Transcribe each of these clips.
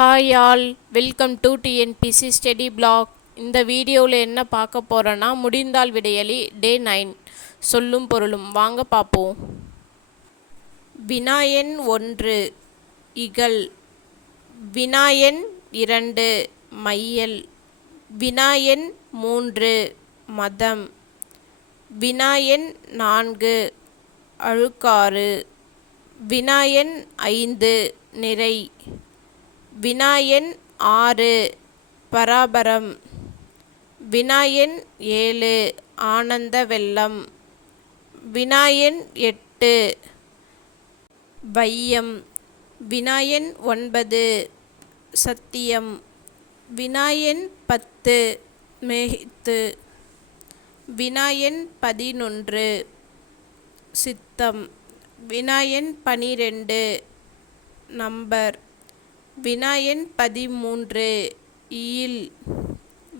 Hi all welcome to TNPSC study block இந்த வீடியோவில் என்ன பார்க்க போகிறோன்னா முடிந்தால் விடையலி டே நைன் சொல்லும் பொருளும். வாங்க பார்ப்போம். வினாயன் ஒன்று இகல். வினாயன் இரண்டு மையல். வினாயன் மூன்று மதம். வினாயன் நான்கு அழுக்காறு. வினாயன் ஐந்து நிறை. வினாயன் ஆறு பராபரம். வினாயன் ஏழு ஆனந்த வெள்ளம். வினாயன் எட்டு வையம். வினாயன் ஒன்பது சத்தியம். வினாயன் பத்து மேகித்து. வினாயன் பதினொன்று சித்தம். வினாயன் பனிரெண்டு நம்பர். வினாயன் பதிமூன்று. ஈல்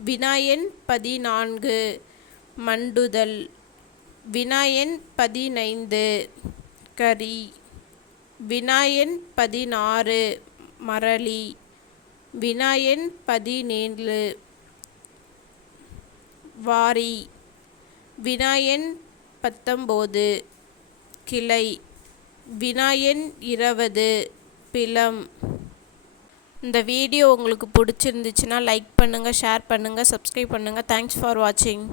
வினாயன் பதினான்கு. மண்டுதல். வினாயன் பதினைந்து. கரி. வினாயன் பதினாறு. மரளி. வினாயன் பதினேழு. வாரி. வினாயன் பத்தொம்போது. கிளை. வினாயன் இருபது. பிலம் இந்த வீடியோ உங்களுக்கு பிடிச்சிருந்துச்சுன்னா லைக் பண்ணுங்கள் ஷேர் பண்ணுங்கள் சப்ஸ்கிரைப் பண்ணுங்கள் தேங்க்ஸ் ஃபார் வாட்சிங்